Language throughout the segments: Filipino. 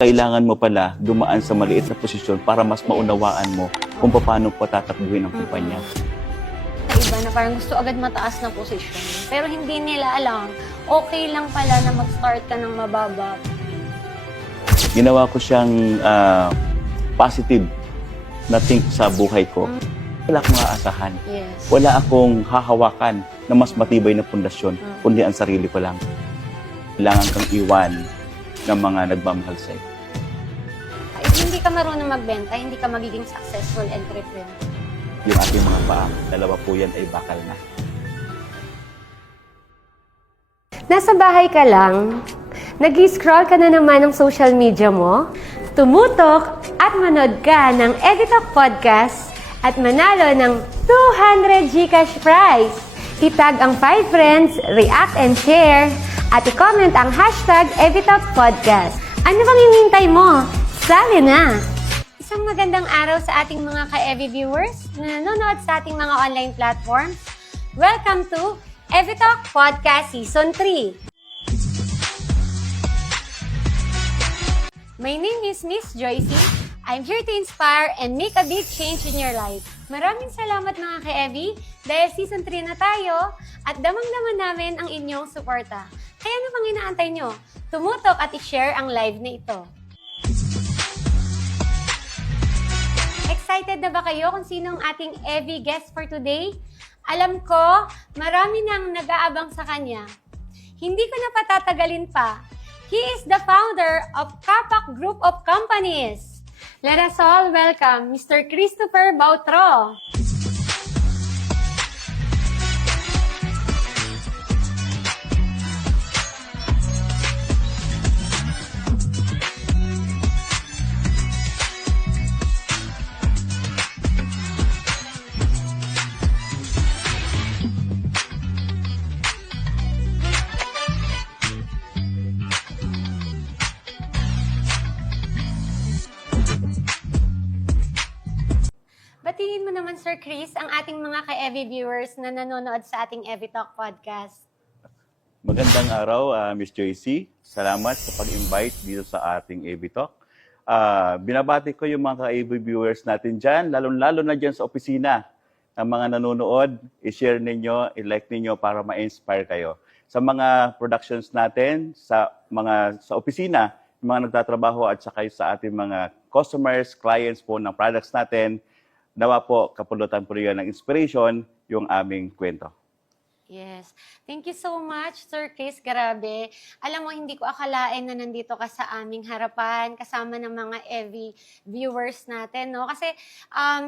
Kailangan mo pala dumaan sa maliit na posisyon para mas maunawaan mo kung paano patatakbuhin ang kumpanya. Sa iba na parang gusto agad mataas na posisyon. Pero hindi nila alam, okay lang pala na mag-start ka ng mababa. Ginawa ko siyang positive na think sa buhay ko. Wala akong aasahan. Yes. Wala akong hahawakan na mas matibay na pundasyon, kundi ang sarili ko lang. Kailangan kang iwan ng mga nagmamahal sa'yo. If hindi ka marunong magbenta, hindi ka magiging successful entrepreneur. Yung ating mga paa, dalawa po yan ay bakal na. Nasa bahay ka lang, nag-scroll ka na naman ng social media mo, tumutok at manood ka ng Editalk Podcast at manalo ng 200 GCash prize. Itag ang 5 friends, react and share, at i-comment ang hashtag Editalk Podcast. Ano bang hinihintay mo? Sali na! Isang magandang araw sa ating mga ka-EV viewers na nanonood sa ating mga online platforms. Welcome to EVtalk Podcast Season 3. My name is Miss Joycey. I'm here to inspire and make a big change in your life. Maraming salamat mga ka-EV dahil Season 3 na tayo at damang-daman namin ang inyong suporta. Kaya ano pang inaantay nyo? Tumutok at i-share ang live na ito. Excited na ba kayo kung sino ang ating EV guest for today? Alam ko, marami nang nag-aabang sa kanya. Hindi ko na patatagalin pa. He is the founder of Kapak Group of Companies. Let us all welcome Mr. Christopher Bautro. Batiin mo naman, Sir Chris, ang ating mga ka-EV viewers na nanonood sa ating EVtalk Podcast. Magandang araw, Miss Joycey. Salamat sa pag-invite dito sa ating EVtalk. Binabati ko yung mga ka-EV viewers natin dyan, lalo na dyan sa opisina. Ang mga nanonood, i-share ninyo, i-like ninyo para ma-inspire kayo. Sa mga productions natin, sa opisina, yung mga nagtatrabaho at saka sa ating mga customers, clients po ng products natin, nawa po, kapulutan po rin ng inspiration yung aming kwento. Yes. Thank you so much, Sir Chris. Grabe. Alam mo, hindi ko akalain na nandito ka sa aming harapan, kasama ng mga EV viewers natin, no? Kasi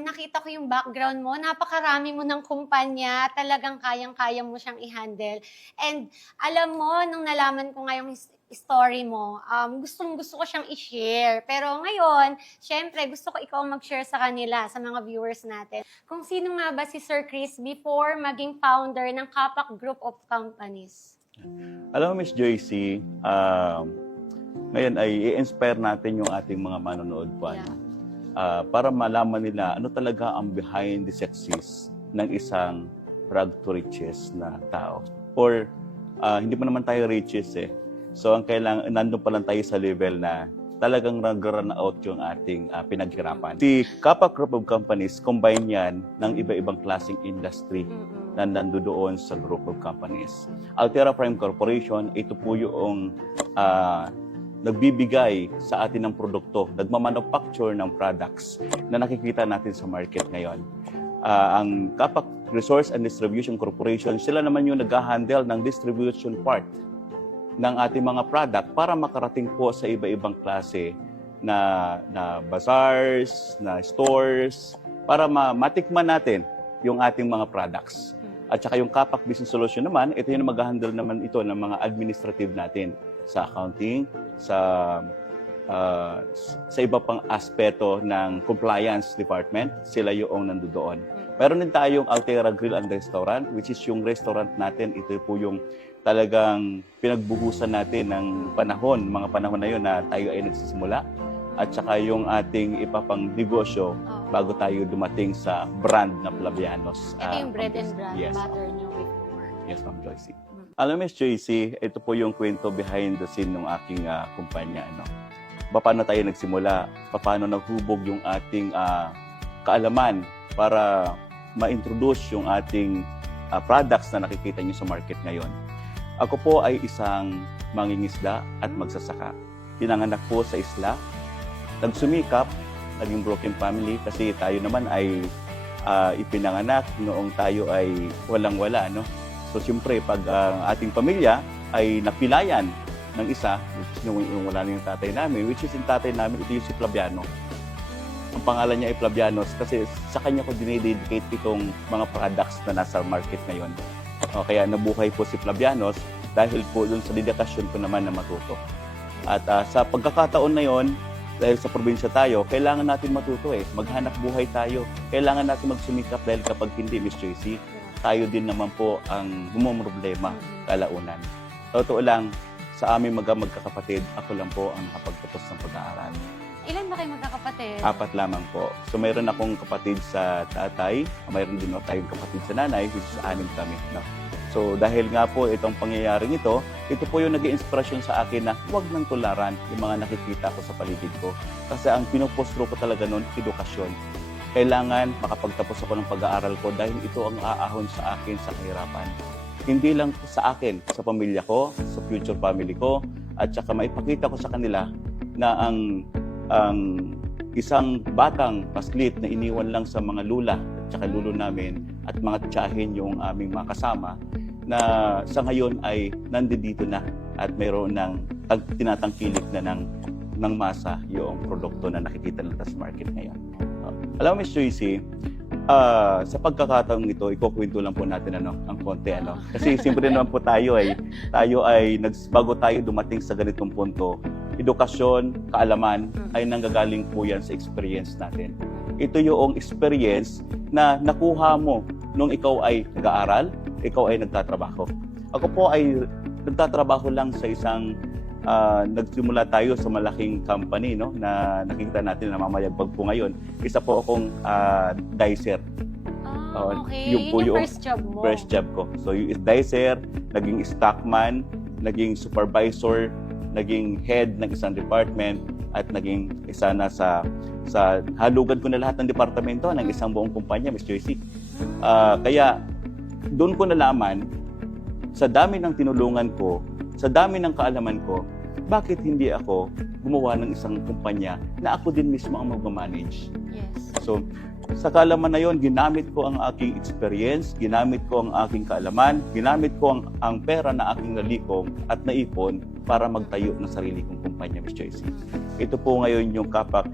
nakita ko yung background mo, napakarami mo ng kumpanya, talagang kayang-kaya mo siyang i-handle. And alam mo, nung nalaman ko ngayong story mo, gustong-gusto ko siyang i-share. Pero ngayon, syempre, gusto ko ikaw mag-share sa kanila, sa mga viewers natin. Kung sino nga ba si Sir Chris before maging founder ng Kapak Group of Companies? Alam mo, Miss Joycey, ngayon ay i-inspire natin yung ating mga manonood po. Yeah. Para malaman nila ano talaga ang behind the success ng isang rag to riches na tao. Or hindi pa naman tayo riches eh. So ang kailangan, nandun pa lang tayo sa level na talagang nag-run out yung ating pinaghirapan. Si Kapak Group of Companies, combine yan ng iba-ibang klaseng industry na nandoon sa group of companies. Altera Prime Corporation, ito po yung nagbibigay sa atin ng produkto, nagmamanufacture ng products na nakikita natin sa market ngayon. Ang Kapak Resource and Distribution Corporation, sila naman yung nag-handle ng distribution part ng ating mga product para makarating po sa iba-ibang klase na bazaars, na stores, para matikman natin yung ating mga products. At saka yung Kapak Business Solution naman, ito yung mag-handle naman ito ng mga administrative natin sa accounting, sa iba pang aspeto ng compliance department, sila yung nandoon. Meron din tayong Altera Grill and Restaurant, which is yung restaurant natin. Ito po yung talagang pinagbuhusan natin ng panahon, mga panahon na yun na tayo ay nagsisimula. At saka yung ating ipapang negosyo bago tayo dumating sa brand na Flavianos. Ito yung bread and yes. butter nyo before. Yes, Ma'am Joycey. Alam mo, Miss Joycey, ito po yung kwento behind the scene ng aking kumpanya. paano tayo nagsimula, paano naghubog yung ating kaalaman para ma-introduce yung ating products na nakikita nyo sa market ngayon. Ako po ay isang mangingisda at magsasaka. Pinanganak po sa isla, nagsumikap, naging broken family kasi tayo naman ay ipinanganak noong tayo ay walang-wala, no? So, siyempre, pag ang ating pamilya ay napilayan ng isa, yung wala na yung tatay namin, which is yung tatay namin, ito yung si Flaviano. Ang pangalan niya ay Flavianos kasi sa kanya ko dinededicate itong mga products na nasa market ngayon. Kaya nabuhay po si Flavianos dahil po dun sa dedikasyon ko naman na matuto. At sa pagkakataon na yon, dahil sa probinsya tayo, kailangan natin matuto maghanap buhay tayo. Kailangan natin magsumikap dahil kapag hindi, Miss Joycey, tayo din naman po ang bumumroblema kalaunan. Totoo lang, sa aming magkakapatid, ako lang po ang nakapagtapos ng pag-aaral. Ilan ba kayo magkakapatid? 4 lamang po. So mayroon akong kapatid sa tatay, mayroon din tayong kapatid sa nanay, which is 6 kami. No? So dahil nga po itong pangyayaring ito po yung nag-iinspirasyon sa akin na huwag nang tularan yung mga nakikita ko sa paligid ko. Kasi ang pinopostro ko talaga noon, edukasyon. Kailangan makapagtapos ako ng pag-aaral ko dahil ito ang aahon sa akin sa kahirapan. Hindi lang sa akin, sa pamilya ko, sa future family ko, at saka maipakita ko sa kanila na ang isang batang paslit na iniwan lang sa mga lula at saka lulo namin at mga tiyahin yung aming mga kasama na sa ngayon ay nandito na at mayroon ng tinatangkilik na ng masa yung produkto na nakikita natin sa market ngayon. Alam mo, Ms. Joycey, sa pagkakataong ito, ikukwento lang po natin ang konti. Kasi siyempre naman po tayo ay bago tayo dumating sa ganitong punto, edukasyon, kaalaman ay nanggagaling po yan sa experience natin. Ito yung experience na nakuha mo nung ikaw ay nag-aaral, ikaw ay nagtatrabaho. Ako po ay nagtatrabaho lang sa isang nagsimula tayo sa malaking company, no, na nakikita natin na mamayagbag po ngayon. Isa po akong dicer. Okay. Yung po yung first job mo. First job ko. So yung dicer, naging stockman, naging supervisor, naging head ng isang department, at naging isa na sa halugan ko na lahat ng departamento ng isang buong kumpanya, Ms. Joycey. Kaya doon ko nalaman, sa dami ng tinulungan ko, sa dami ng kaalaman ko, bakit hindi ako gumawa ng isang kumpanya na ako din mismo ang mag-manage? Yes. So, sa kaalaman na yon, ginamit ko ang aking experience, ginamit ko ang aking kaalaman, ginamit ko ang pera na aking nalikom at naipon para magtayo ng sarili kong kumpanya, Ms. Joycey. Ito po ngayon yung Kapak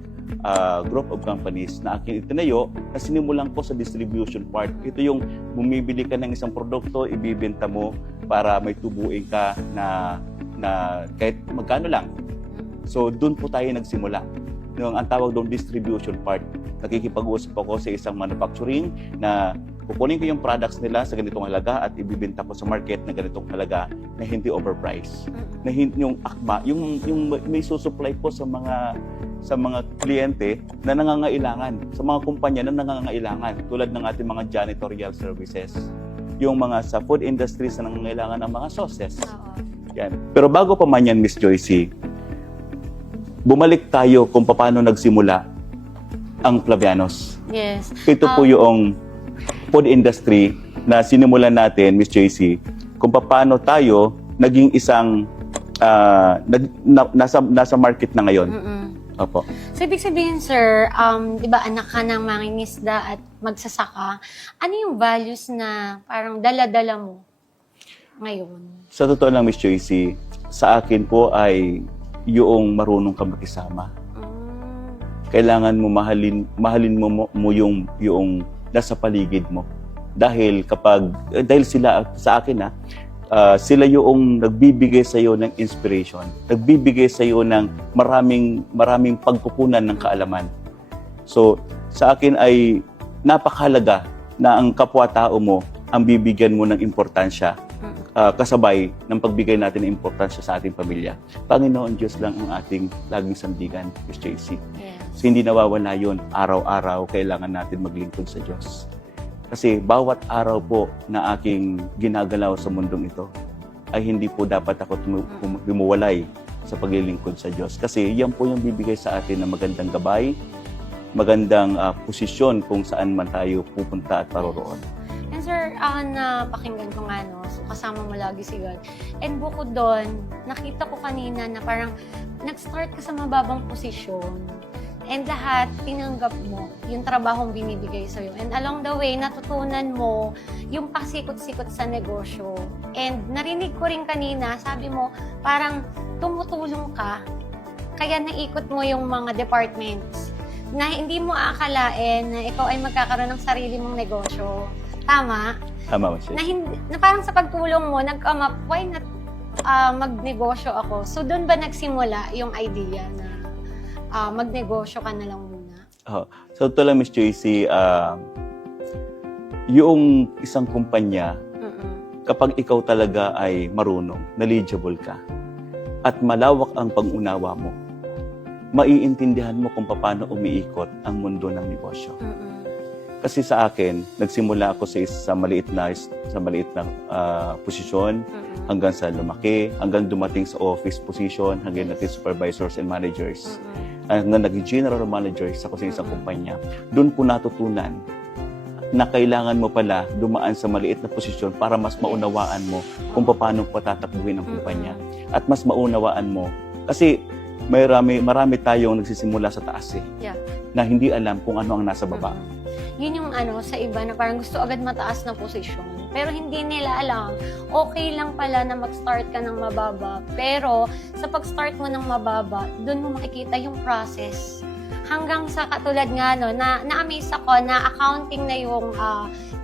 group of companies na aking itinayo na sinimulan ko sa distribution part. Ito yung bumibili ka ng isang produkto, ibibenta mo para may tubuin ka na kahit magkano lang. So, doon po tayo nagsimula. Ang tawag doon distribution part. Nakikipag-usap ako sa isang manufacturing na kukunin ko yung products nila sa ganitong halaga at ibibenta ko sa market na ganitong halaga na hindi overpriced. Na yung akma, yung may susupply ko sa mga kliyente na nangangailangan, sa mga kumpanya na nangangailangan, tulad ng ating mga janitorial services, yung mga sa food industries na nangangailangan ng mga sauces. Yan. Pero bago pa man yan, Miss Joycey, bumalik tayo kung paano nagsimula ang Flavianos. Yes. Ito po yung food industry na sinimulan natin, Miss Joycey, kung paano tayo naging isang nasa market na ngayon. Opo. So, ibig sabihin, sir, di ba anak ka ng mangingisda at magsasaka, ano yung values na parang dala-dala mo ngayon? Sa totoo lang, Miss Joycey, sa akin po ay yung marunong ka makisama. Kailangan mo mahalin mo yung nasa paligid mo. Dahil sila sa akin sila yung nagbibigay sa iyo ng inspiration, nagbibigay sa iyo ng maraming pagkukunan ng kaalaman. So, sa akin ay napakahalaga na ang kapwa-tao mo ang bibigyan mo ng importansya kasabay ng pagbigay natin ng importansya sa ating pamilya. Panginoon Diyos lang ang ating laging sandigan, Miss Joycey. Yes. So, hindi nawawala yun. Araw-araw kailangan natin maglingkod sa Diyos. Kasi bawat araw po na aking ginagalaw sa mundong ito ay hindi po dapat ako humuwalay sa paglilingkod sa Diyos. Kasi yan po yung bibigay sa atin ng magandang gabay, magandang posisyon kung saan man tayo pupunta at paroroon. And sir, napakinggan ko nga, no? So, kasama mo lagi si God. And bukod doon, nakita ko kanina na parang nag-start ka sa mababang posisyon. And lahat, tinanggap mo yung trabahong binibigay sa'yo. And along the way, natutunan mo yung pasikot-sikot sa negosyo. And narinig ko rin kanina, sabi mo, parang tumutulong ka, kaya naikot mo yung mga departments na hindi mo aakalain na ikaw ay magkakaroon ng sarili mong negosyo. Tama? Tama, Miss Joyce. Na parang sa pagtulong mo, nag-come up, why not magnegosyo ako? So, doon ba nagsimula yung idea na magnegosyo ka na lang muna? So, ito lang, Miss Joyce, yung isang kumpanya, kapag ikaw talaga ay marunong, knowledgeable ka, at malawak ang pag-unawa mo, maiintindihan mo kung paano umiikot ang mundo ng negosyo. Kasi sa akin, nagsimula ako sa maliit na posisyon, hanggang sa lumaki, hanggang dumating sa office position, hanggang natin supervisors and managers. Hanggang naging general manager sa isang kumpanya. Doon po natutunan na kailangan mo pala dumaan sa maliit na posisyon para mas maunawaan mo kung paano patatakbuhin ang kumpanya. At mas maunawaan mo. Kasi marami tayong nagsisimula sa taas na hindi alam kung ano ang nasa baba. Yun yung sa iba na parang gusto agad mataas na posisyon. Pero hindi nila alam, okay lang pala na mag-start ka ng mababa. Pero sa pag-start mo ng mababa, doon mo makikita yung process. Hanggang sa katulad nga, na-amaze ako na accounting na yung,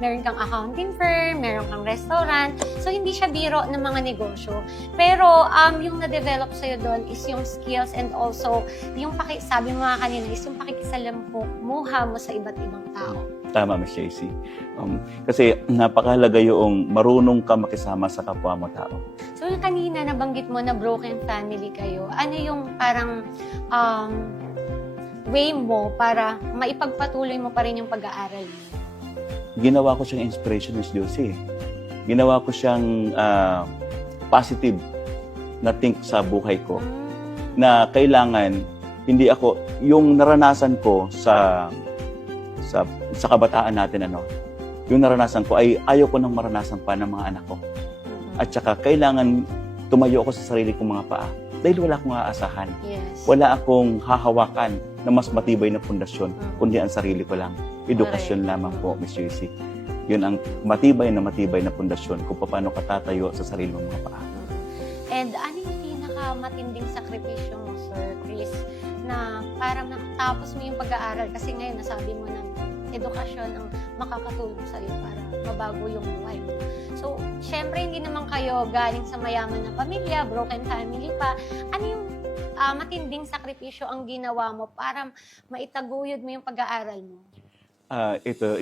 meron kang accounting firm, meron kang restaurant. So, hindi siya biro ng mga negosyo. Pero, yung na-develop sa'yo doon is yung skills and also, yung sabi mo nga kanina, is yung pakikisalamuha mo sa iba't ibang tao. Tama, Ms. JC. Kasi napakahalaga yung marunong ka makisama sa kapwa mo tao. So, yung kanina nabanggit mo na broken family kayo, ano yung parang way mo para maipagpatuloy mo pa rin yung pag-aaral mo? Ginawa ko siyang inspiration, Ms. Josie. Ginawa ko siyang positive na think sa buhay ko. Na kailangan, hindi ako, yung naranasan ko sa kabataan natin, yung naranasan ko ay ayaw ko nang maranasan pa ng mga anak ko. At saka kailangan tumayo ako sa sarili kong mga paa dahil wala akong aasahan. Yes. Wala akong hahawakan na mas matibay na pundasyon, kundi ang sarili ko lang. Edukasyon lamang po, Ms. Joyce. Yun ang matibay na pundasyon kung paano ka tatayo sa sarili mong mga paa. And ano yung pinakamatinding sakripisyo mo, Sir Chris, na parang nakatapos mo yung pag-aaral kasi ngayon nasabi mo na edukasyon ang makakatulong sa iyo para mabago yung buhay mo. So, syempre hindi naman kayo galing sa mayaman na pamilya, broken family pa. Ano yung matinding sakripisyo ang ginawa mo para maitaguyod mo yung pag-aaral mo?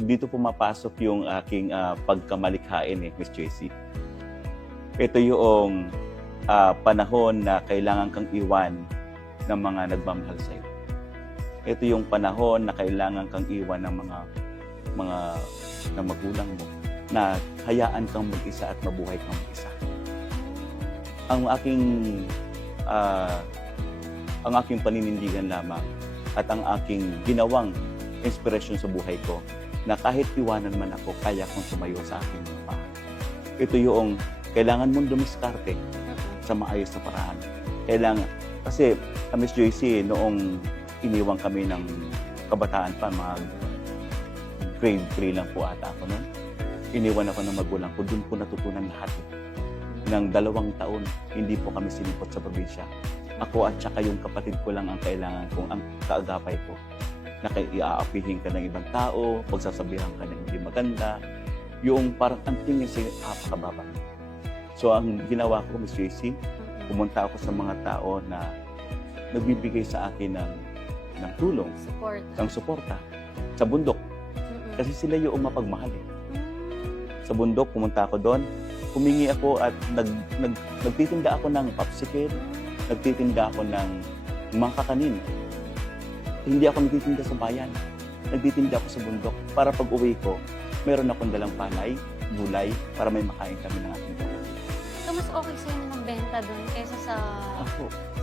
Dito pumapasok yung aking pagkamalikhain, Ms. Joyce. Ito yung panahon na kailangan kang iwan ng mga nagmamahal sa'yo. Ito yung panahon na kailangan kang iwan ng mga magulang mo na hayaan kang mag-isa at mabuhay kang mag-isa. Ang aking paninindigan lamang at ang aking ginawang inspirasyon sa buhay ko na kahit iwanan man ako, kaya kong sumayo sa aking mga paa. Ito yung kailangan mong dumiskarte sa maayos na paraan. Kailangan, kasi Ms. Joyce, noong iniwang kami ng kabataan pa, mga grade 3 lang po ata ako noon. Iniwan ako ng magulang ko, doon po natutunan lahat. Ng 2 taon, hindi po kami sinipot sa probinsya. Ako at saka yung kapatid ko lang ang kailangan kong ang kaagapay ko. Na iaapihin ka ng ibang tao, pagsasabihan ka ng hindi maganda, yung parang ang tingin sa'yo, apakababa. So ang ginawa ko, Ms. JC, pumunta ako sa mga tao na nagbibigay sa akin ng tulong, ng suporta sa bundok. Kasi sila yung mapagmahal. Sa bundok, pumunta ako doon, humingi ako at nagtitinda ako ng popsicle, nagtitinda ako ng mga kakanin. Hindi ako nagtitinda sa bayan. Nagtitinda ako sa bundok para pag uwi ko, meron akong dalang palay, gulay, para may makain kami ng aking kapatid. So, mas okay sa'yo na magbenta doon kaysa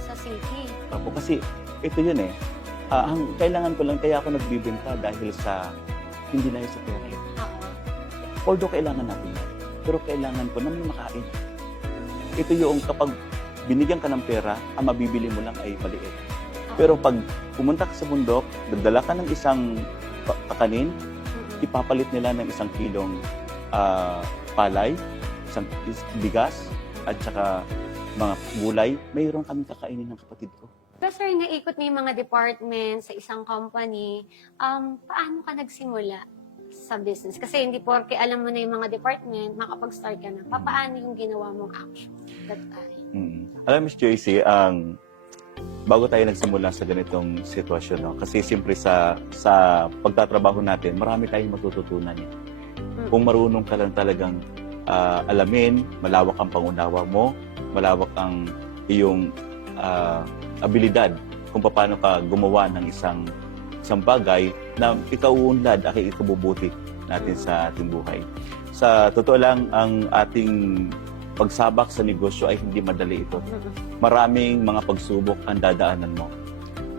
sa City. Opo, kasi ito yun eh. Ang kailangan ko lang, kaya ako nagbibenta dahil sa hindi na yun sa pera. Oo. Although kailangan natin yan, pero kailangan ko na may makain. Ito yung kapag binigyan ka ng pera, ang mabibili mo lang ay maliit. Pero pag pumunta ka sa bundok, nagdala ka ng isang kakanin, ipapalit nila ng 1 kilong palay, isang bigas, at saka mga gulay, mayroon kaming kakainin ng kapatid ko. Pero sir, naikot mo yung mga department sa isang company, paano ka nagsimula sa business? Kasi hindi porke alam mo na yung mga department, makapag-start ka na. Paano yung ginawa mong action that time? Alam, Miss Joycey, bago tayo nagsimula sa ganitong sitwasyon, no? Kasi siyempre sa pagtatrabaho natin, marami tayong matututunan. Kung marunong ka lang talagang alamin, malawak ang pangunawa mo, malawak ang iyong abilidad kung paano ka gumawa ng isang bagay na ikauunlad at ikabubuti natin sa ating buhay. Sa totoo lang, ang ating pagsabak sa negosyo ay hindi madali ito. Maraming mga pagsubok ang dadaanan mo.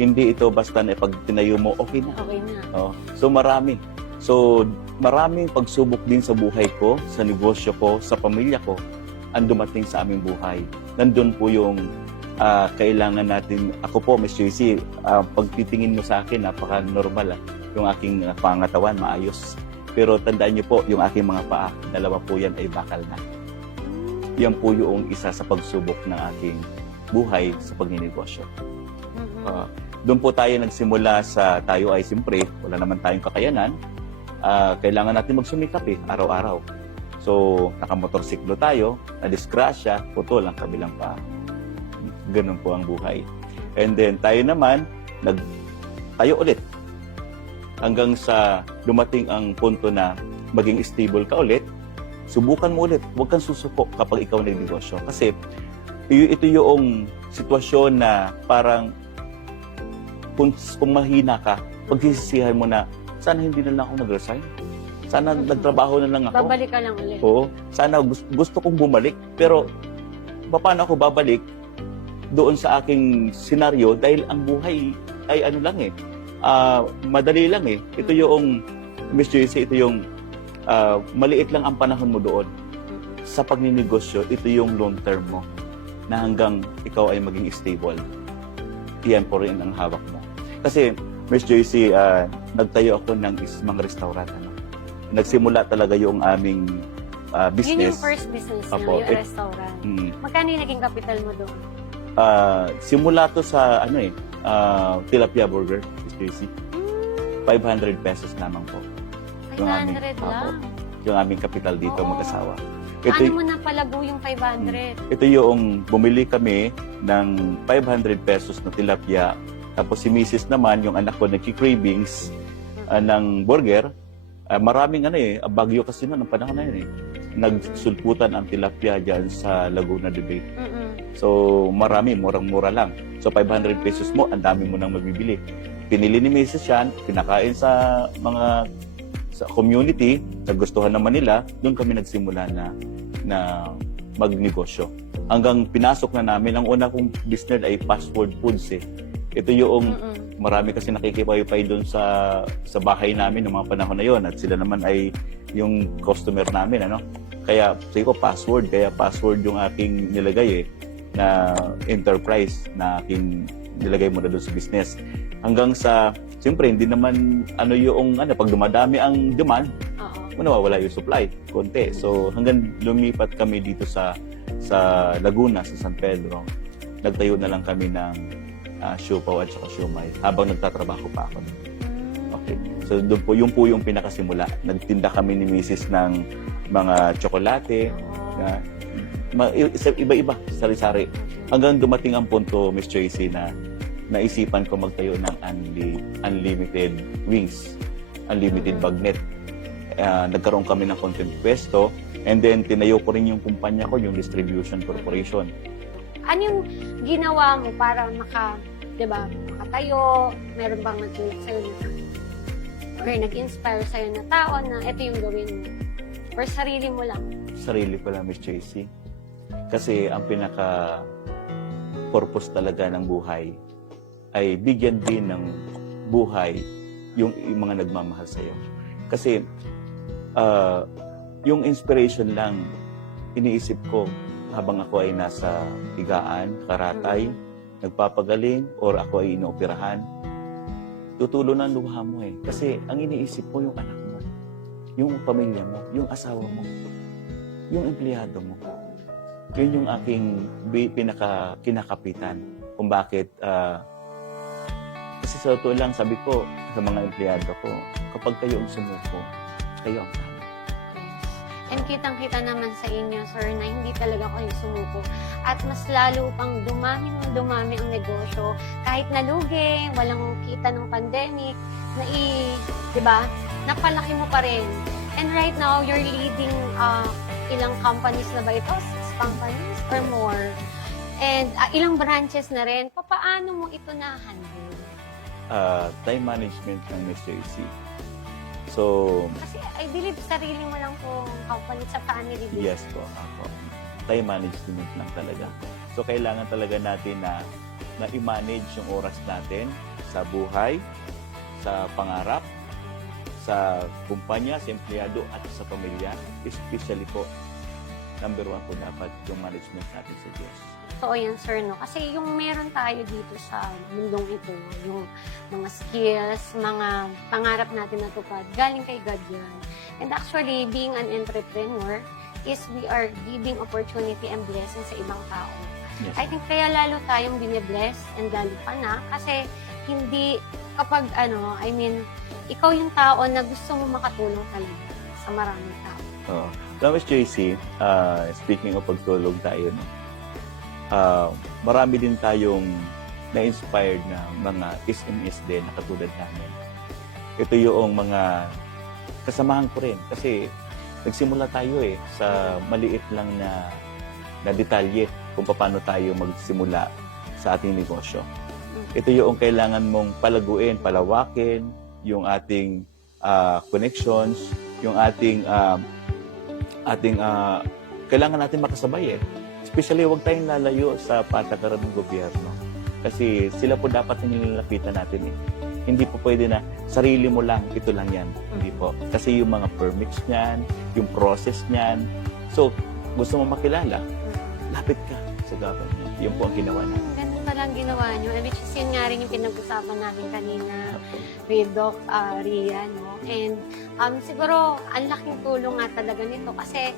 Hindi ito basta na pag tinayo mo, okay na. Okay na. Oh, so marami. So maraming pagsubok din sa buhay ko, sa negosyo ko, sa pamilya ko, ang dumating sa aming buhay. Nandun po yung kailangan natin, ako po, Ms. Joycey, pag titingin mo sa akin, napaka-normal. Yung aking pangatawan, maayos. Pero tandaan niyo po, yung aking mga paa, 2 po yan ay bakal na. Yan po yung isa sa pagsubok ng aking buhay sa pagninegosyo. Doon po tayo nagsimula sa tayo ay siyempre, wala naman tayong kakayanan. Kailangan natin magsumikap araw-araw. So, nakamotorsiklo tayo, na-disgrasya, putol ang kabilang paa. Ganun po ang buhay. And then, tayo naman, tayo ulit. Hanggang sa dumating ang punto na maging stable ka ulit, subukan mo ulit. Huwag kang susuko kapag ikaw nagnegosyo. Kasi ito yung sitwasyon na parang kung mahina ka, pagsisisihan mo na, sana hindi na lang ako nag-resign. Sana nagtrabaho na lang ako. Babalik ka lang ulit. Oo. Sana gusto kong bumalik. Pero paano ako babalik doon sa aking senaryo dahil ang buhay ay ano lang madali lang Ito yung, Ms. Joycey, ito yung maliit lang ang panahon mo doon. Sa pagninegosyo, ito yung long term mo na hanggang ikaw ay maging stable. Iyan po rin ang hawak mo. Kasi, Ms. Joycey, nagtayo ako ng mga restaurant. Nagsimula talaga yung aming business. Yun yung first business niyo, Apo, yung restaurant. Magkano yung naging capital mo doon? Simula to sa tilapia burger, Ms. Joycey. 500 pesos lamang po. 500 lang? Yung aming kapital dito, Oo. mag-asawa. Paano mo napalago yung 500? Ito yung bumili kami ng 500 pesos na tilapia. Tapos si Mrs. naman, yung anak ko, nagki-cravings ng burger. Maraming bagyo kasi noon, ang panahon na yun nagsulputan ang tilapia dyan sa Laguna de Bay. So, marami, murang-mura lang. So, 500 pesos mo, ang dami mo nang mabibili. Pinili ni Mrs. yan, pinakain sa mga sa community, nagustuhan naman nila, doon kami nagsimula na magnegosyo. Hanggang pinasok na namin, ang una kong business ay fast food foods Ito yung marami kasi nakikipay-pay doon sa bahay namin ng mga panahon na yon at sila naman ay yung customer namin Kaya sige ko password yung aking nilagay na enterprise na aking nilagay mo na doon sa business. Hanggang sa siyempre hindi naman pag dumadami ang demand, nawawala yung supply konti. So hanggang lumipat kami dito sa Laguna, sa San Pedro. Nagtayo na lang kami ng siopaw at saka siomay habang nagtatrabaho pa ako. Okay. So doon po yung pinakasimula. Nagtinda kami ni Mrs. ng mga tsokolate, iba-iba, sari-sari. Hanggang dumating ang punto, Ms. Joycey, na naisipan ko magtayo ng unlimited wings, unlimited bagnet. Nagkaroon kami ng content pwesto, and then tinayo ko rin yung kumpanya ko, yung Distribution Corporation. Ano yung ginawa mo para makatayo? Meron bang nagtulak sa'yo or nag-inspire sa'yo na tao na ito yung gawin mo? Or sarili mo lang? Sarili ko lang, Ms. Joycey. Kasi ang purpose talaga ng buhay ay bigyan din ng buhay yung mga nagmamahal sa'yo. Kasi yung inspiration lang iniisip ko habang ako ay nasa higaan, karatay, nagpapagaling, or ako ay inooperahan, tutulo ng luha mo eh. Kasi ang iniisip mo yung anak mo, yung pamilya mo, yung asawa mo, yung empleyado mo. Yun yung aking kinakapitan kung bakit kasi sa totoo lang, sabi ko sa mga empleyado ko, kapag kayo ang sumuko, kayo ang tama. And kitang-kita naman sa inyo, sir, na hindi talaga kayo sumuko. At mas lalo pang dumami ang negosyo. Kahit nalugi, walang kita ng pandemic, di ba? Napalaki mo pa rin. And right now, you're leading ilang companies na ba ito? 6 companies or more. And ilang branches na rin. Paano mo ito na-handle? Time management ng Miss JC. So, Kasi I believe sarili mo lang po company sa family business. yes po, ako. Time management lang talaga. So, kailangan talaga natin na i-manage yung oras natin sa buhay, sa pangarap, sa kumpanya, sa empleyado, at sa pamilya. Especially po, number 1 po dapat yung management natin sa Diyos. Totoo yan, sir, no? Kasi yung meron tayo dito sa mundong ito, yung mga skills, mga pangarap natin natupad, galing kay God yan. And actually, being an entrepreneur is we are giving opportunity and blessing sa ibang tao. Yes. I think kaya lalo tayong bine-bless and lalo pa na kasi hindi kapag ikaw yung tao na gusto mo makatulong talaga sa maraming tao. Oo. So, Miss JC, speaking of pagtulog tayo, no? Marami din tayong na-inspired na mga SMS din na katulad namin. Ito yung mga kasamahan ko rin kasi nagsimula tayo sa maliit lang na detalye kung paano tayo magsimula sa ating negosyo. Ito yung kailangan mong palaguin, palawakin, yung ating connections, yung ating kailangan natin makasabay Especially, huwag tayong lalayo sa patakaran ng gobyerno. Kasi sila po dapat nilalapitan natin Hindi po pwede na sarili mo lang, ito lang yan. Hindi po. Kasi yung mga permits niyan, yung process niyan. So, gusto mo makilala, lapit ka sa government. Yun po ang ginawa natin. Ganun pala ang ginawa nyo. Which is yun nga rin yung pinag-usapan namin kanina with Doc Ria, no? And siguro, ang laking tulong nga talaga nito kasi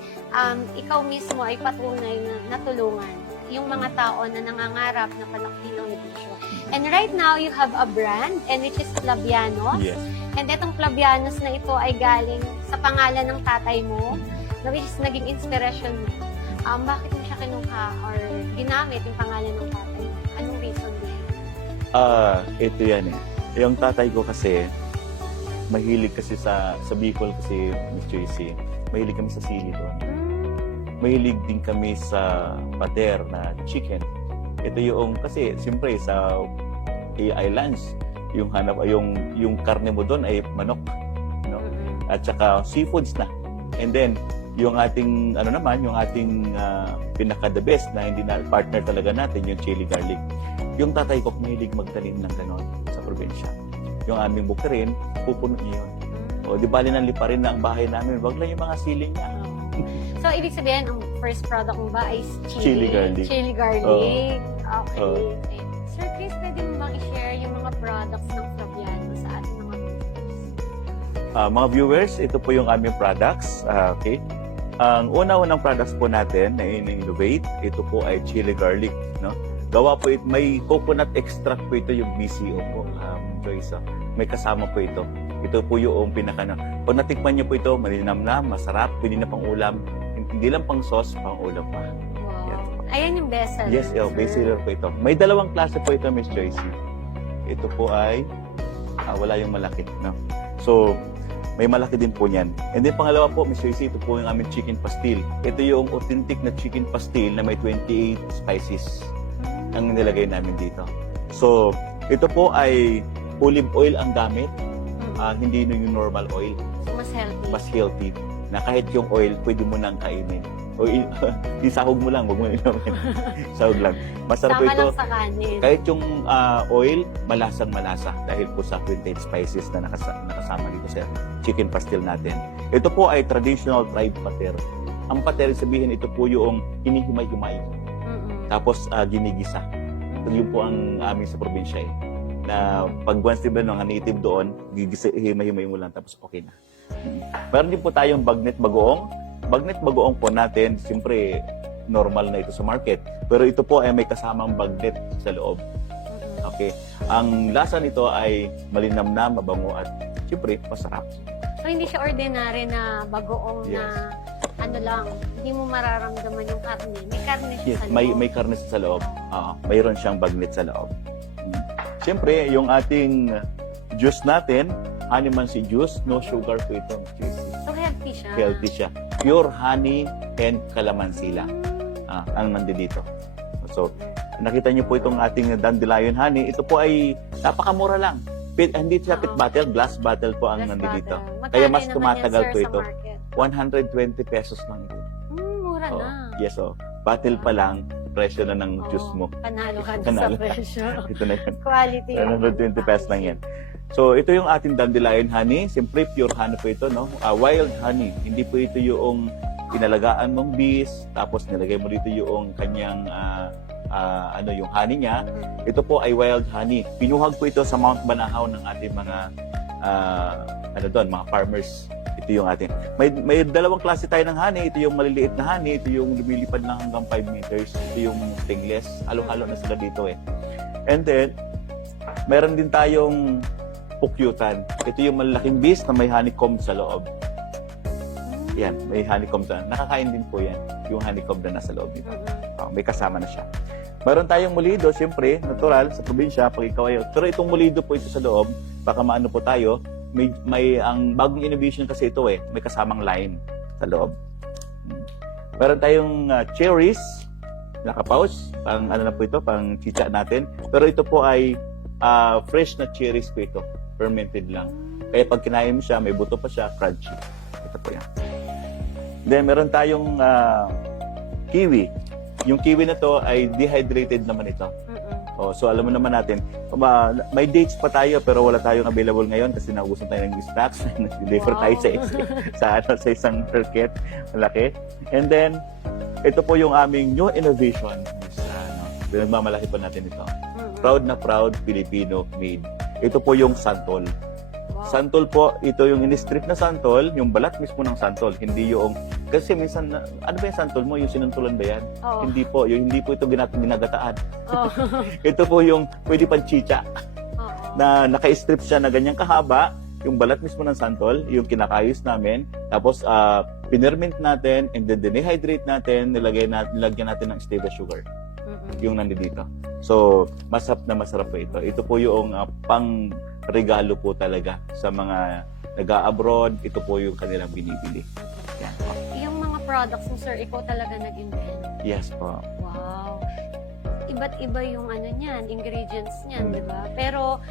ikaw mismo ay patunay na natulungan yung mga tao na nangangarap na palakihin ng negosyo. And right now, you have a brand, and which is Flavianos. Yes. And itong Flavianos na ito ay galing sa pangalan ng tatay mo, na which is naging inspiration mo. Bakit mo siya kinuha or ginamit yung pangalan ng tatay mo? Anong reason behind? Ito yan Yung tatay ko kasi, mahilig kasi sa Bicol kasi, Miss JC, mahilig kami sa sili doon. Mahilig din kami sa pader na chicken. Ito yung, kasi siyempre sa islands, yung karne mo doon ay manok, no? At saka seafoods na. And then, yung ating, yung ating pinaka-the best na hindi na partner talaga natin, yung chili garlic. Yung tatay ko, mahilig magtanim ng ganon sa probinsya. Yung aming bukirin, pupuno niya yun. O, di bali nang liparin na ang bahay namin, wag lang yung mga siling niya. So, ibig sabihin, ang first product mo ba ay Chili garlic. Chili garlic. Okay. Oo. Sir Chris, pwede mo bang i-share yung mga products ng Flaviano sa ating mga viewers? Mga viewers, ito po yung aming products. Okay. Ang una-unang products po natin na in-innovate, ito po ay chili garlic. No? Gawa po ito, may coconut extract po ito, yung BCO po, Joyce. May kasama po ito. Ito po yung pag natikman niyo po ito, malinamnam, masarap, pwede na pang ulam. Hindi lang pang sauce, pang ulam pa. Wow. Yan. Ayan yung bestseller. Yes, bestseller po ito. May dalawang klase po ito, Miss Joyce. Ito po ay, wala yung malaki. No? So, may malaki din po niyan. And then pangalawa po, Miss Joyce, ito po yung aming chicken pastil. Ito yung authentic na chicken pastil na may 28 spices ang nilagay namin dito. So, ito po ay olive oil ang gamit. Hindi yung normal oil. So, mas healthy. Mas healthy. Na kahit yung oil, pwede mo nang kainin. O isahog mo lang, wag mo inumin. Sahog lang. Masarap po Sama ito. lang sa kanin. Kahit yung oil, malasang-malasa dahil po sa quintain spices na nakasama dito sa chicken pastil natin. Ito po ay traditional tribe pater. Ang pater, sabihin ito po yung hinihimay-himay. Tapos ginigisa. Yun po ang amin sa probinsya eh. Na pag once diba nung native doon, gigisa, himay-himay mo lang tapos okay na. Meron din po tayong bagnet bagoong. Bagnet bagoong po natin, siyempre normal na ito sa market. Pero ito po ay may kasamang bagnet sa loob. Okay. Ang lasa nito ay malinamnam, mabango at siyempre masarap. So, hindi siya ordinary na bagoong Yes. na ano lang, hindi mo mararamdaman yung karne. May karne siya Yes, sa loob. may karne sa loob. Mayroon siyang bagnet sa loob. Siyempre, yung ating juice natin, honey mansi juice, no sugar po ito. So, healthy siya. Healthy siya. Pure honey and calamansi lang ang nandito. So, nakita niyo po itong ating dandelion honey. Ito po ay napakamura lang. Hindi siya pit bottle, glass bottle po ang Glass nandito. bottle. Kaya Magkano mas naman tumatagal yan, po sir, ito. sa market? 120 pesos lang ito. Mura Oh, na. yes, oh. Bottle pa lang, presyo na ng juice mo. Panalo ka na Panalo. sa presyo. Ito na yun. Quality. 120 pesos lang yan. So, ito yung ating dandelion honey. Siyempre, pure honey po ito, no? Wild honey. Hindi po ito yung inalagaan mong bees, tapos nilagay mo dito yung kanyang yung honey niya. Ito po ay wild honey. Pinuhag po ito sa Mount Banahaw ng ating mga mga farmers. Ito yung ating. May dalawang klase tayo ng honey. Ito yung maliliit na honey. Ito yung lumilipad na hanggang 5 meters. Ito yung stingless. Halo-halo na sila dito eh. And then, meron din tayong pukyutan. Ito yung malaking bees na may honeycomb sa loob. Yan, may honeycomb sa. Nakakain din po yan. Yung honeycomb na nasa loob nito. May kasama na siya. Meron tayong mulido, siyempre, natural, sa probinsya, pag ikaw ay... Pero itong mulido po ito sa loob, baka maano po tayo, may ang bagong innovation kasi ito eh, may kasamang lime sa loob. Meron tayong cherries, nakapaus, pang ano na po ito, pang chicha natin. Pero ito po ay fresh na cherries po ito, fermented lang. Kaya pag kinain mo siya, may buto pa siya, crunchy. Ito po yan. Then meron tayong kiwi. Yung kiwi na to ay dehydrated naman ito. So alam mo naman natin, may dates pa tayo pero wala tayong available ngayon kasi naubusan tayo ng stocks. Deliver tayo sa isang market malaki. And then ito po yung aming new innovation. Pinagmamalaki pa natin ito. Proud na proud Filipino made. Ito po yung santol. Santol po, ito yung in-strip na santol, yung balat mismo ng santol, hindi yung, kasi minsan, ano ba yung santol mo? Yung sinuntulan ba yan? Oo. Hindi po, hindi po ito ginagataan. Oh. Ito po yung pwede pang chicha, na naka-strip siya na ganyang kahaba, yung balat mismo ng santol, yung kinakayos namin, tapos pinerment natin, and then dehydrate natin, nilagyan natin ng stevia sugar, yung nandito. So, masarap po ito. Ito po yung pang regalo po talaga sa mga nag-abroad. Ito po yung kanilang binibili. Yan po. Yung mga products mo, sir, ikaw talaga nag-invent. Yes po. Wow. Iba't iba yung ingredients niyan, di ba? Pero,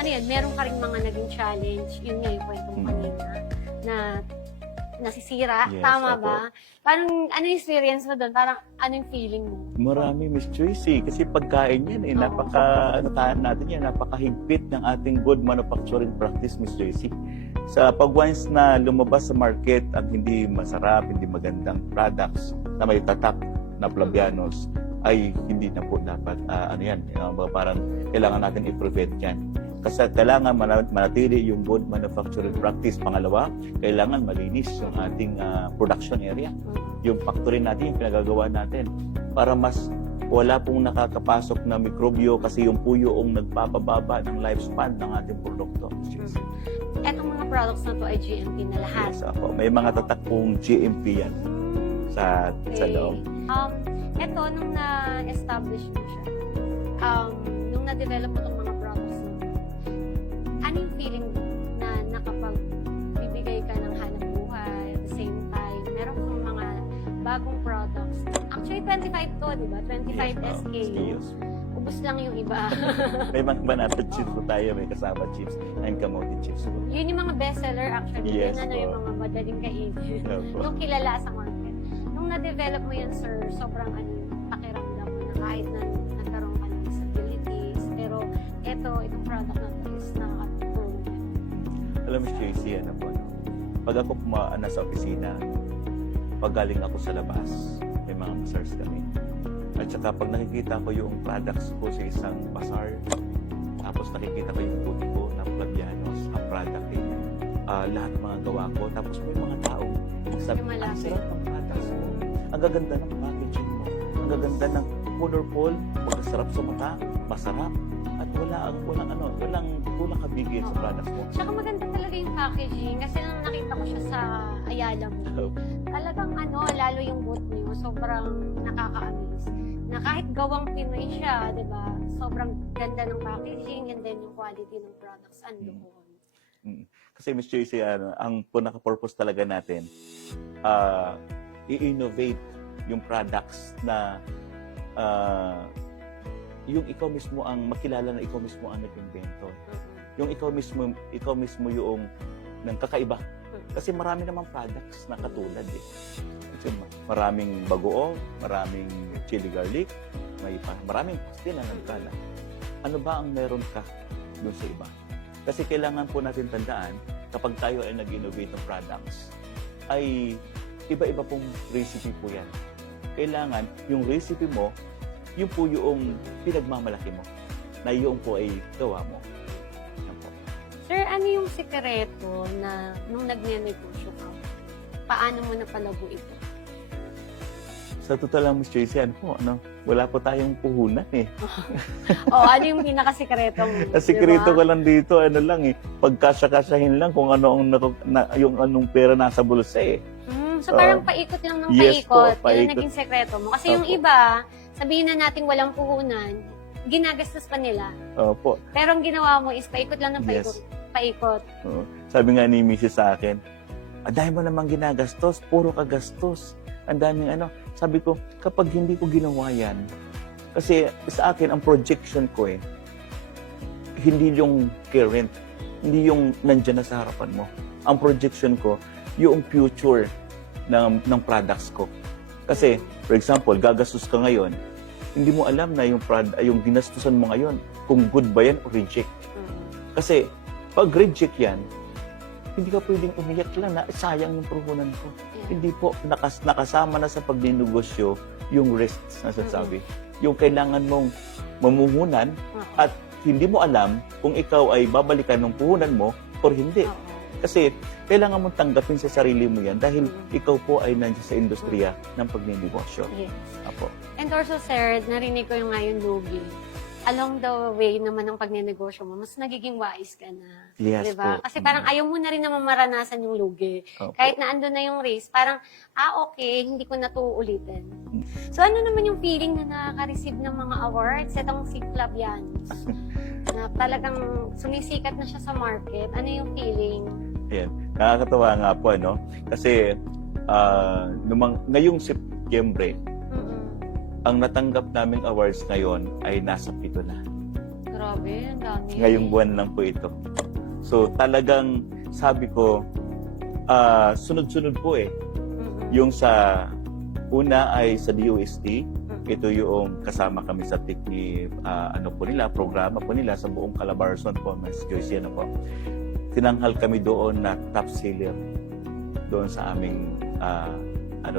yan, meron ka rin mga naging challenge. Yun nga yung kwento mo kanina, na nasisira. Yes, Tama opo. ba? Parang, ano yung experience mo doon? Parang, ano yung feeling mo? Marami, Miss Joyce. Kasi pagkain yan, napakahigpit ng ating good manufacturing practice, Miss Joyce. Sa pag-once na lumabas sa market ang hindi masarap, hindi magandang products na may tatak na Flavianos, ay hindi na po dapat, parang kailangan natin i-prevent yan. Kasi kailangan manatili yung good manufacturing practice. Pangalawa, kailangan malinis yung ating production area. Yung factory natin, yung pinagagawa natin. Para mas wala pong nakakapasok na mikrobyo kasi yung puyo ang nagpapababa ng lifespan ng ating produkto. Etong mga products na to ay GMP na lahat. Yes, ako. May mga tatak pong GMP yan sa loob. Eto, nung na-establish mo siya, nung na-develop mo itong mga products na to, ano yung feeling mo na nakapagbibigay ka ng hanap buhay at the same time, meron kang mga bagong products. Actually, 25 to, di ba? 25 SKUs. Ubus lang yung iba. May mga banana chips po tayo, may kasama chips and kamote chips po. Yun yung mga bestseller actually. Yes, Yun yung mga madaling kainin. Opo. Yung kilala sa market. nung na-develop mo yan, sir, sobrang ano, pakiramdam mo na kahit na nagkaroon ka ng disabilities, pero itong product na to is nakaka-prove. Alam mo, JC, ano po, no? Pag ako nasa opisina, pag galing ako sa labas, may mga bazaars kami. At saka pag nakikita ko yung products ko sa isang bazaar, tapos nakikita ko yung puti ko na Flavianos, ang product din. Lahat ng mga gawa ko, tapos may mga tao sabi, ang Lumalapit. sarap ng products mo. Ang gaganda ng packaging mo. Ang gaganda ng colorful, magkasarap sa mata, masarap, at walang kabigil sa Oo. products mo. Tsaka maganda talaga yung packaging kasi nung nakita ko siya sa Ayala mo, talagang lalo yung booth niyo, sobrang nakaka-amaze. Na kahit gawang Pinoy siya, di ba? Sobrang ganda ng packaging and then yung quality ng products andoon. Kasi Ms. JC, ang pinaka-purpose talaga natin, i-innovate yung products na yung ikaw mismo ang makilala na ikaw mismo ang nag-invento. Yung ikaw mismo yung ng kakaiba. Kasi marami namang products na katulad eh. Kasi maraming bagoong, maraming chili garlic, maraming pastil na nagkala. Ano ba ang meron ka dun sa iba? Kasi kailangan po natin tandaan, kapag tayo ay nag-innovate ng products, ay iba-iba pong recipe po yan. Kailangan yung recipe mo, yun po yung pinagmamalaki mo, na yun po ay gawa mo. Yan po. Sir, ano yung sikreto na nung nagne-negosyo ka, paano mo napalago ito? Sa totoo lang, Ms. JC, wala po tayong puhunan eh. Ano yung pinakasikreto mo? Ang sikreto ko lang dito, pagkasya-kasyahin lang kung yung anong pera nasa bulsa eh. So parang paikot lang ng Yes po, paikot. Yun paikot. ang naging sekreto mo. Kasi yung Opo. iba, sabihin na natin walang puhunan, ginagastos pa nila. Opo. Pero ang ginawa mo is paikot lang ng paikot. Yes. Paikot. Oo. Sabi nga ni Mrs. sa akin, dahil mo namang ginagastos, puro ka gastos. Ang daming Sabi ko, kapag hindi ko ginawa yan, kasi sa akin, ang projection ko hindi yung current, hindi yung nandyan na sa harapan mo. Ang projection ko, yung future ng products ko. Kasi, for example, gagastos ka ngayon, hindi mo alam na yung ginastusan mo ngayon, kung good ba yan o reject. Kasi, pag reject yan, hindi ka pwedeng umiyak lang na sayang yung puhunan ko. Yeah. Hindi po, nakasama na sa pagninegosyo yung risks na sasabi. Yung kailangan mong mamuhunan at hindi mo alam kung ikaw ay babalikan ng puhunan mo or hindi. Kasi kailangan mong tanggapin sa sarili mo yan dahil ikaw po ay nandiyan sa industriya ng pagninegosyo. Yes. Apo. And also, sir, narinig ko yung ngayon lugi. Along the way naman ng pagnenegosyo mo, mas nagiging wise ka na. Yes diba? po. Kasi parang ayaw mo na rin naman maranasan yung lugi. Opo. Kahit na andun na yung risk, parang, okay, hindi ko na to ulitin. So, ano naman yung feeling na nakaka-receive ng mga awards? Itong si Flavianos, na talagang sumisikat na siya sa market. Ano yung feeling? Ayan. Nakakatawa nga po, Kasi, ngayong Setyembre, ang natanggap naming awards ngayon ay nasa 7 na. Grabe, ang dami. Ngayong buwan lang po ito. So talagang sabi ko, sunod-sunod po Yung sa una ay sa DOST, ito yung kasama kami sa programa po nila sa buong Calabarzon po, Ms. Joyce, po. Tinanghal kami doon na top seller doon sa aming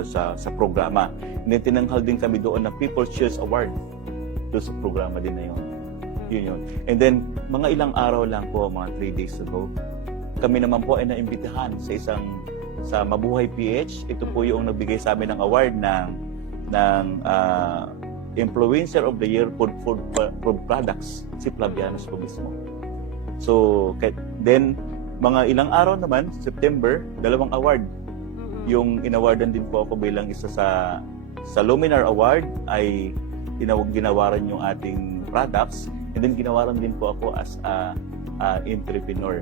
sa programa. And then tinanghal din kami doon ng People's Choice Award doon sa programa din na yun. Yun. And then, mga ilang araw lang po, mga 3 days ago, kami naman po ay naimbitahan sa Mabuhay PH. Ito po yung nagbigay sa amin ng award ng Influencer of the Year Food Products, si Flavianos po mismo. So, then, mga ilang araw naman, September, 2 award. Yung inawardan din po ako bilang isa sa Luminar Award ay ginawaran yung ating products, and then ginawaran din po ako as a entrepreneur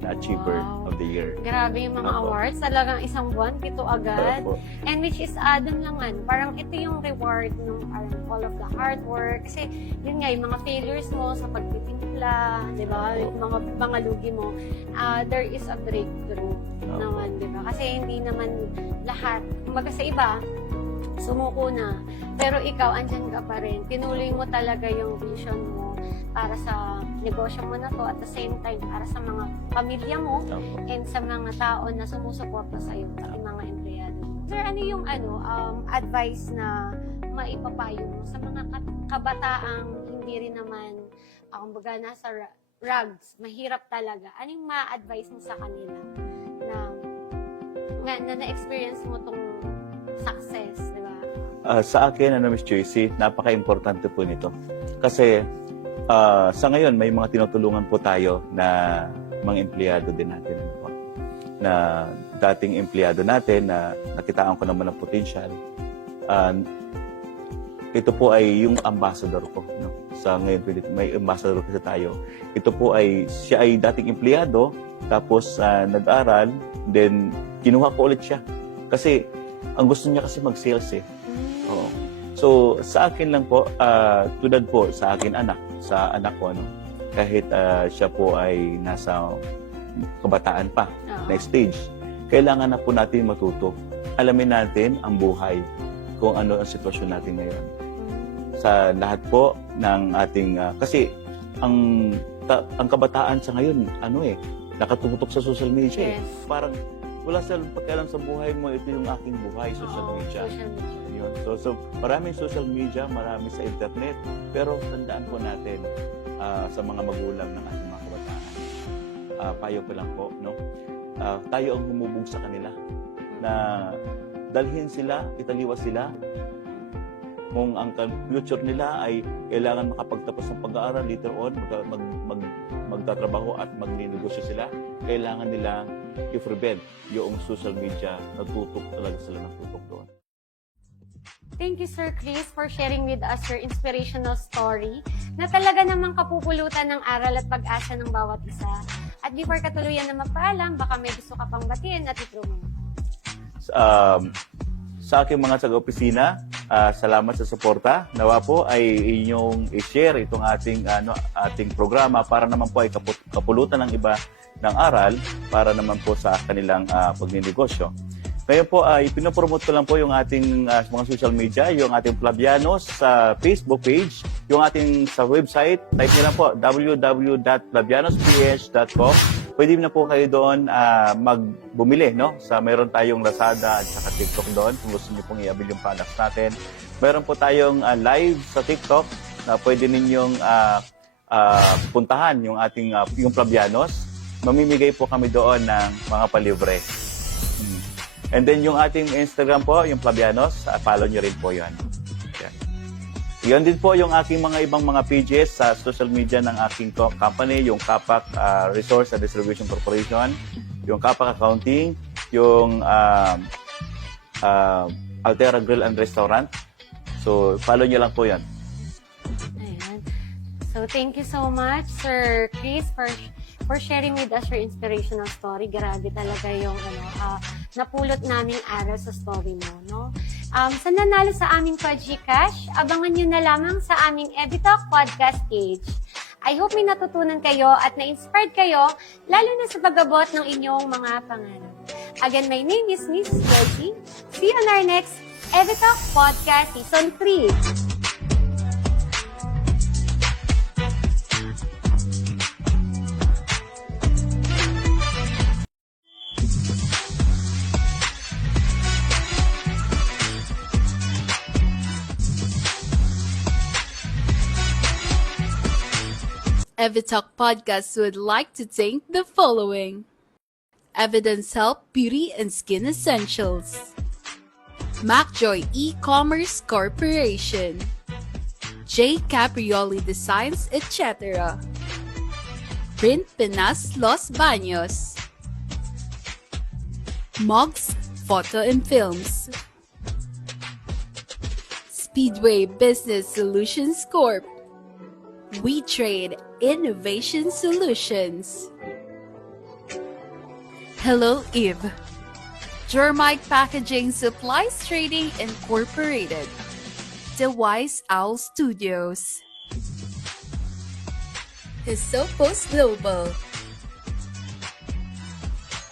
na achiever of the year. Grabe yung mga Opo. awards. Talagang isang buwan, 7 agad. Opo. And which is, dun lang parang ito yung reward ng all of the hard work. Kasi, yun nga, yung mga failures mo sa pagtitimpla, di ba? Yung mga lugi mo, there is a breakthrough naman, di ba? Kasi hindi naman lahat. Kumbaga sa iba, sumuko na. Pero ikaw, andyan ka pa rin. Tinuloy mo talaga yung vision mo para sa negosyo mo na to, at the same time, para sa mga pamilya mo Opo. and sa mga tao na sumusuporta sa iyo, pati mga empleyado. Sir, ano yung advice na maipapayo mo sa mga kabataang hindi rin naman, kumbaga nasa rugs, mahirap talaga. Ano yung ma-advise mo sa kanila na na-experience mo tong success, di ba? Sa akin, Miss Joycey, napaka-importante po nito. Kasi sa ngayon, may mga tinutulungan po tayo na mga empleyado din natin. Ano po, na dating empleyado natin na nakitaan ko naman ng potensyal. Ito po ay yung ambassador ko. No? Sa ngayon, may ambassador kasi tayo. Ito po ay, siya ay dating empleyado, tapos nag-aral, then kinuha ko ulit siya. Kasi, ang gusto niya kasi mag-sales eh. Oo. So, sa akin lang po, tulad po sa akin sa anak ko, no? Kahit siya po ay nasa kabataan pa, next stage, kailangan na po natin matuto. Alamin natin ang buhay, kung ano ang sitwasyon natin ngayon. Sa lahat po ng ating, kasi ang kabataan sa ngayon, nakatutok sa social media. Yes. Parang wala silang pakialam sa buhay mo, ito yung aking buhay, social media. Social media. Yun. So maraming social media, marami sa internet, pero tandaan po natin sa mga magulang ng ating mga kabataan. Payo ko lang po, no? Tayo ang humubog sa kanila na dalhin sila, italiwas sila. Kung ang future nila ay kailangan makapagtapos ng pag-aaral, later on, magtatrabaho at magninegosyo sila, kailangan nila i-prevent yung social media, natutok talaga sila ng tutok doon. Thank you, Sir Chris, for sharing with us your inspirational story na talaga namang kapupulutan ng aral at pag-asa ng bawat isa. At before katuluyan na magpaalam, baka may gusto ka pang batiin at i-promote. Sa aking mga taga-opisina, salamat sa suporta. Nawa po ay inyong i-share itong ating programa para naman po ay kapulutan ng iba ng aral para naman po sa kanilang pagninegosyo. Ngayon po ay pinopromote ko lang po yung ating mga social media, yung ating Flavianos sa Facebook page, yung ating sa website, type nyo lang po www.flavianosph.com. Pwede na po kayo doon magbumili, no? Meron tayong Lazada at saka TikTok doon kung gusto niyo pong i-avail yung products natin. Meron po tayong live sa TikTok na pwede ninyong puntahan yung ating yung Flavianos. Mamimigay po kami doon ng mga palibre. And then yung ating Instagram po, yung Flavianos, follow nyo rin po yun. Yan din po yung aking mga ibang mga pages sa social media ng aking company, yung Kapak Resource and Distribution Corporation, yung Kapak Accounting, yung Altera Grill and Restaurant. So, follow nyo lang po yan. Ayan. So, thank you so much, Sir Chris, for sharing with us your inspirational story. Grabe talaga yung napulot naming aral sa story mo, no? Sa nanalo sa aming Gcash, abangan nyo na lamang sa aming EviTalk podcast page. I hope may natutunan kayo at na-inspired kayo, lalo na sa pag-abot ng inyong mga pangarap. Again, my name is Miss Joycey. See you on our next EviTalk podcast Season 3. EviTalk Podcast would like to thank the following: Evidence Help Beauty and Skin Essentials, MacJoy E-Commerce Corporation, J. Caprioli Designs, etc., Print Pinas Los Baños, Mogs Photo and Films, Speedway Business Solutions Corp., We Trade Innovation Solutions, Hello Eve, Germite Packaging Supplies Trading Incorporated, The Wise Owl Studios, Hisopos Global,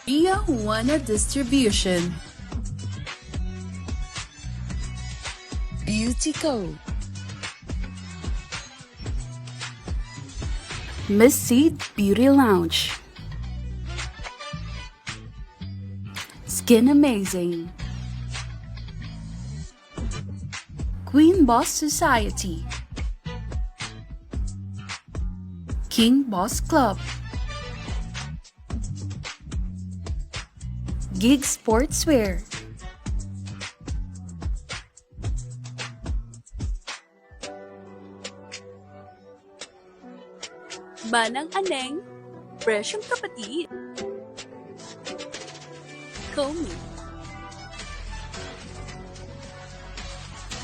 Via Juana Distribution, Beauty Co. Miss Seed Beauty Lounge. Skin Amazing. Queen Boss Society. King Boss Club. Gig Sportswear. Manang Aneng, Presyong Kapatid. Comey.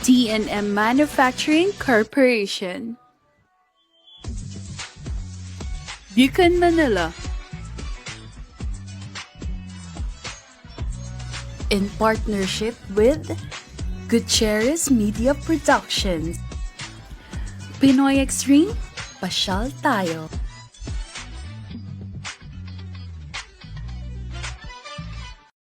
T&M Manufacturing Corporation. Buchan, Manila. In partnership with Gutierrez Media Productions. Pinoy Extreme, pasyal tayo.